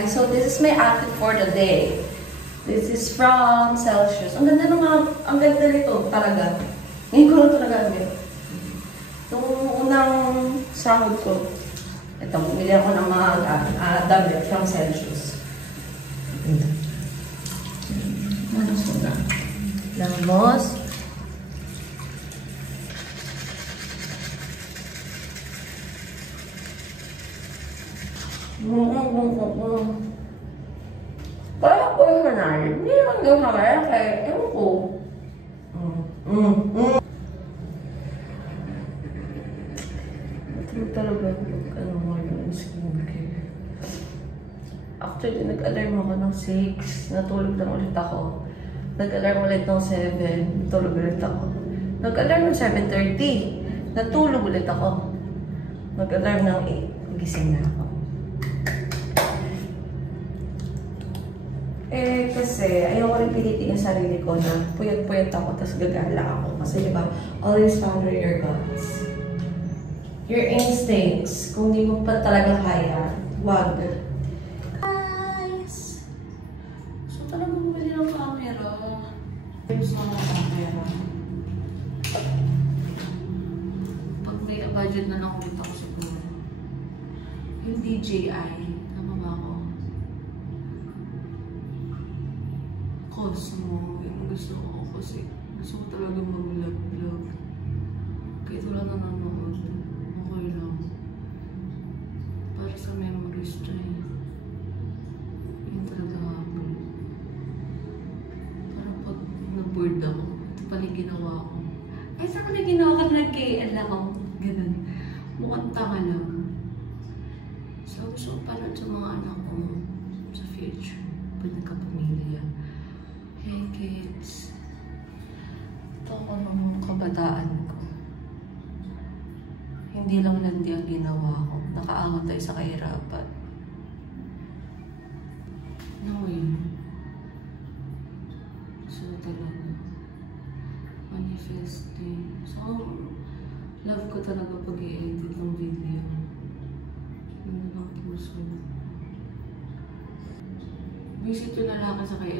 guys. So, this is my outfit for the day. This is from Celsius. Ang ganda nito talaga. Ngayon ko lang ito nagamit. Itong unang sahod ko. Ito, bumili ako ng mga damit from Celsius. Lamos muna. Lamos. Kaya ko yung hanay. Hindi naman gawin mamaya kaya ewan ko. Ito talaga ano mo yung skincare. Actually, nag-alarm ako ng 6. Natulog lang ulit ako. Nag-alarm ulit ng 7. Natulog ulit ako. Nag-alarm ng 7:30. Natulog ulit ako. Nag-alarm ng 8. Gising na ako. Kasi ayoko rin pilitin yung sarili ko na puyat-puyat ako tapos gagala ako. Kasi diba, always follow your guts. Your instincts. Kung di mo pa talaga kaya, wag. Guys! So talaga bumili ng camera. Gusto ko ng camera. Pag may budget na lang ulit ako siguro. Yung DJI. Cosmo, yung gusto ko kasi gusto ko talaga mag-vlog. Kahit wala na nanonood, okay lang. Para sa memories tayo. Yun talaga ako. Parang pag nag-board ako, ito pala yung ginawa ko. Ay, saan ko na ginawa ka na KL ako? Ganun. Mukhang tanga lang. So, gusto ko pala sa mga anak ko sa future. Pag nagkapamilya. Hey kids, ito ako nung kabataan ko. Hindi lang landi ang ginawa ko. Nakaangot tayo sa kahirapan. No way. So talaga. Manifesting. So, love ko talaga pag i-edit ng video. Yun ang puso. Visit yung lalaki sa kay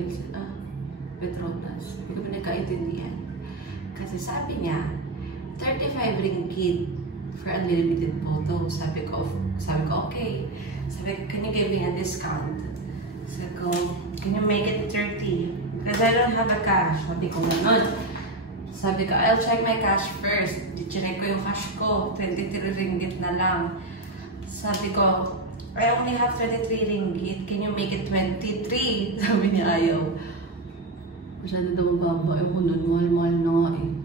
Petronas. Hindi ko pinagkaintindihan. Kasi sabi niya, 35 ringgit for unlimited photos. Sabi ko, okay. Sabi ko, can you give me a discount? Sabi ko, can you make it 30? Because I don't have a cash. Sabi ko, ganun. Sabi ko, I'll check my cash first. Chinek ko yung cash ko. 23 ringgit na lang. Sabi ko, I only have 23 ringgit. Can you make it 23? Sabi niya, ayaw. Masyado daw mababa. Ewan ko nun, mahal-mahal na nga eh.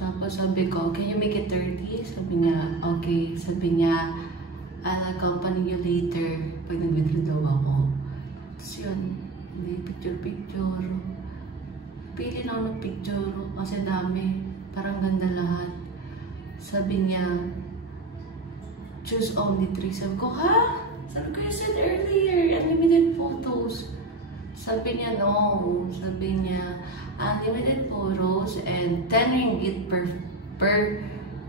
Tapos sabi ko, can you make it 30? Sabi niya, okay. Sabi niya, I'll accompany you later pag nag-withdraw daw ako. Tapos yun, hindi picture-picture. Pili lang ng picture kasi dami. Parang ganda lahat. Sabi niya, choose only 3. Sabi ko, ha? Sabi ko, you said earlier, unlimited photos. Sabi niya, no. Sabi niya, unlimited photos and 10 ringgit per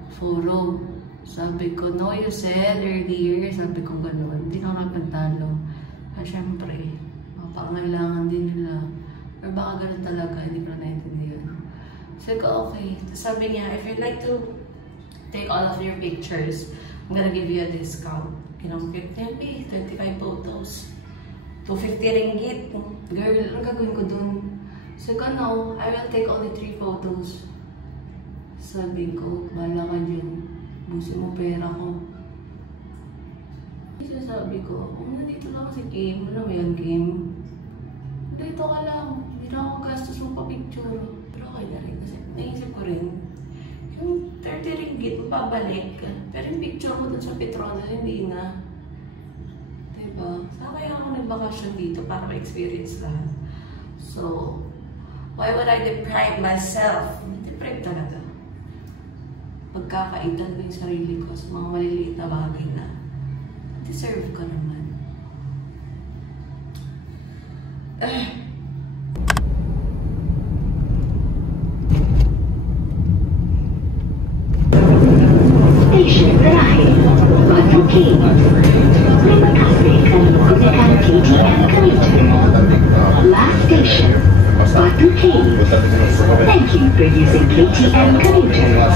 photo. Sabi ko, no, you said earlier. Sabi ko, gano'n. Hindi na napagtalo. Siyempre, mapangailangan din nila. Or baka gano'n talaga, hindi ko na naintindihan. Sabi ko, okay. Sabi niya, if you'd like to take all of your pictures, I'm gonna give you a discount. Kinang 50, 35 photos. 250 ringgit. Girl, ano gagawin ko dun? Sabi ko, no, I will take only 3 photos. Sabi ko, bahala ka dyan. Busin mo pera ko. Kasi sabi ko, nandito lang kasi game. Ano ba yung game? Dito ka lang. Hindi na ako gastos mo pa picture. Pero okay na rin kasi naisip ko rin. Yung 30 ringgit, mapabalik. Pero yung picture mo dun sa Petronas, hindi na. Diba? Saan kaya ako nagbakasyon dito para ma-experience lahat? So, why would I deprive myself? Deprive talaga. Pagkakaitan ko yung sarili ko sa mga maliliit na bagay na deserve ko naman. Station Rahe, Batu King. Terima kasih kerana menggunakan KTM commuter. Last station, Batu Cave. Thank you for using KTM commuter.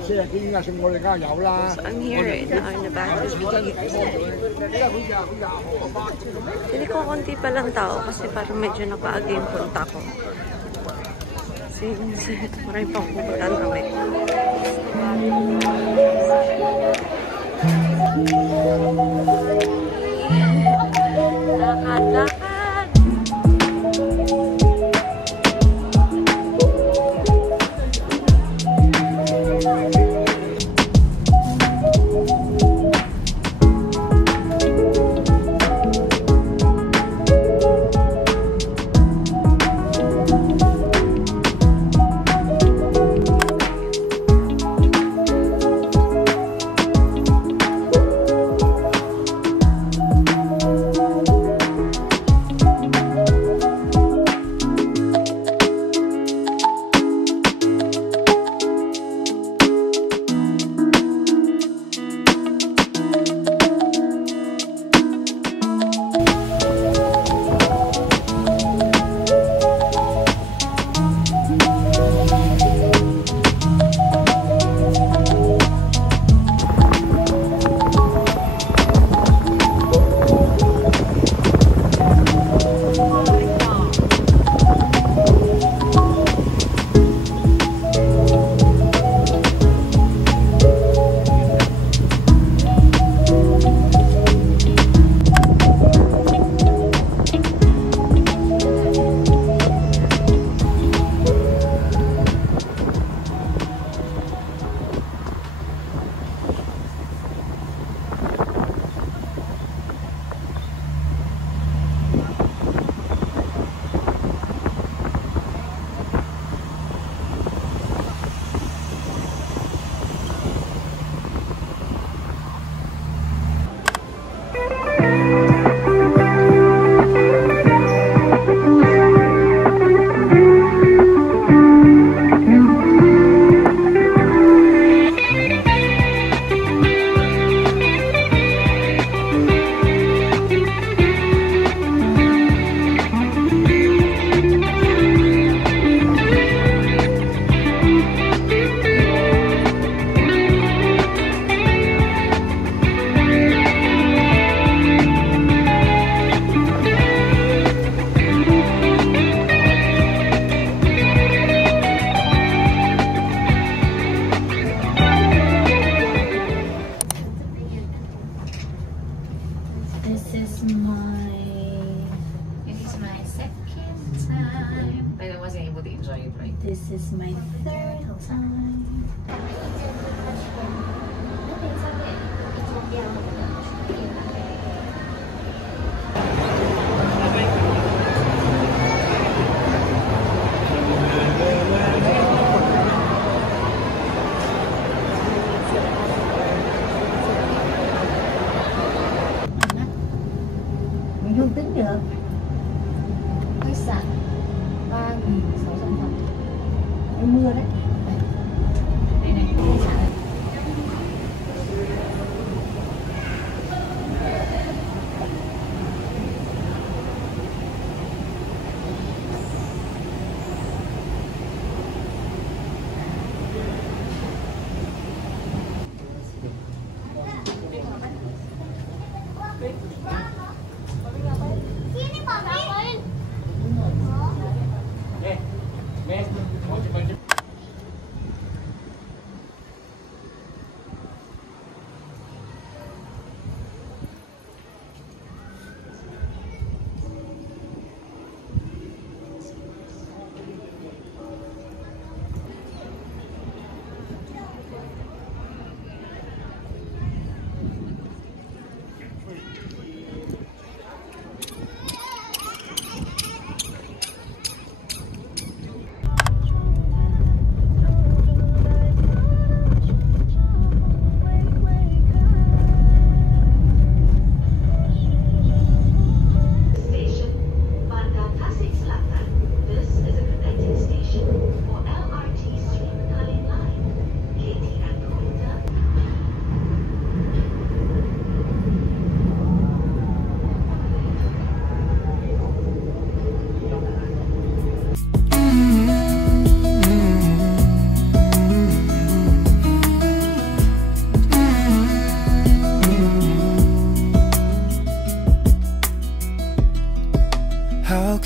So I'm here right now in the back of the Pili ko konti pa lang tao kasi parang medyo napaaga yung punta ko. Since marami pang pupuntahan kami. Lakad-lakad!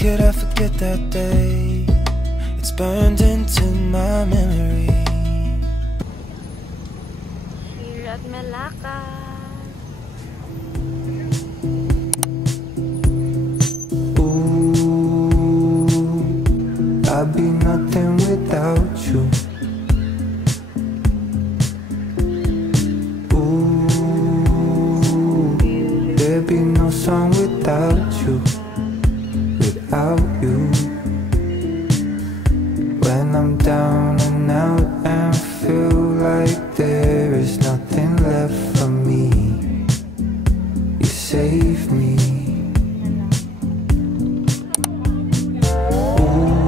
could I forget that day? It's burned into my memory. Here at Malacca. Ooh, I'd be nothing without you. Ooh, there'd be no song without you. Without you. When I'm down and out and feel like there is nothing left for me, you save me. Ooh,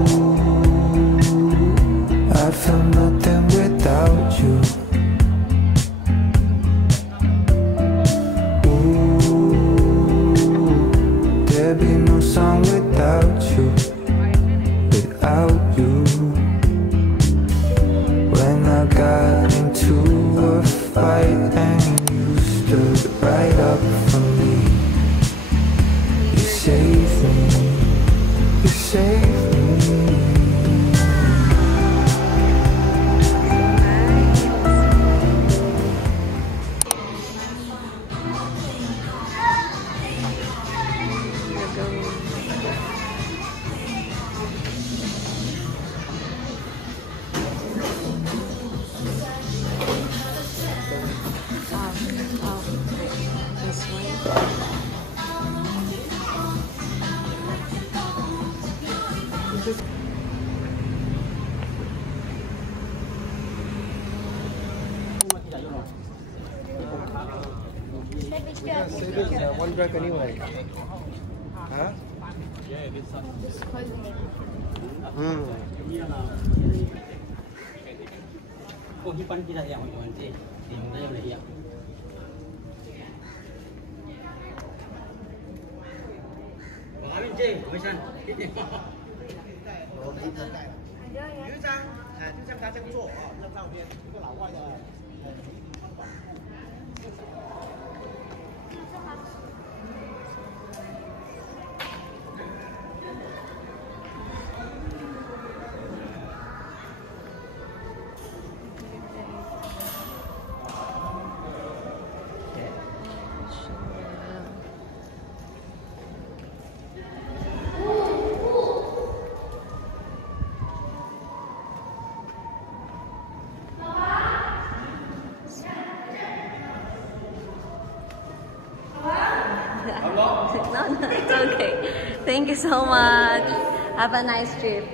I feel nothing without you. Ooh, there'd be no song without you. Without you. When I got into a fight and you stood right up for me, you saved me, you saved me. This way. One drink anyway. Huh? No, it's okay. Thank you so much. Have a nice trip.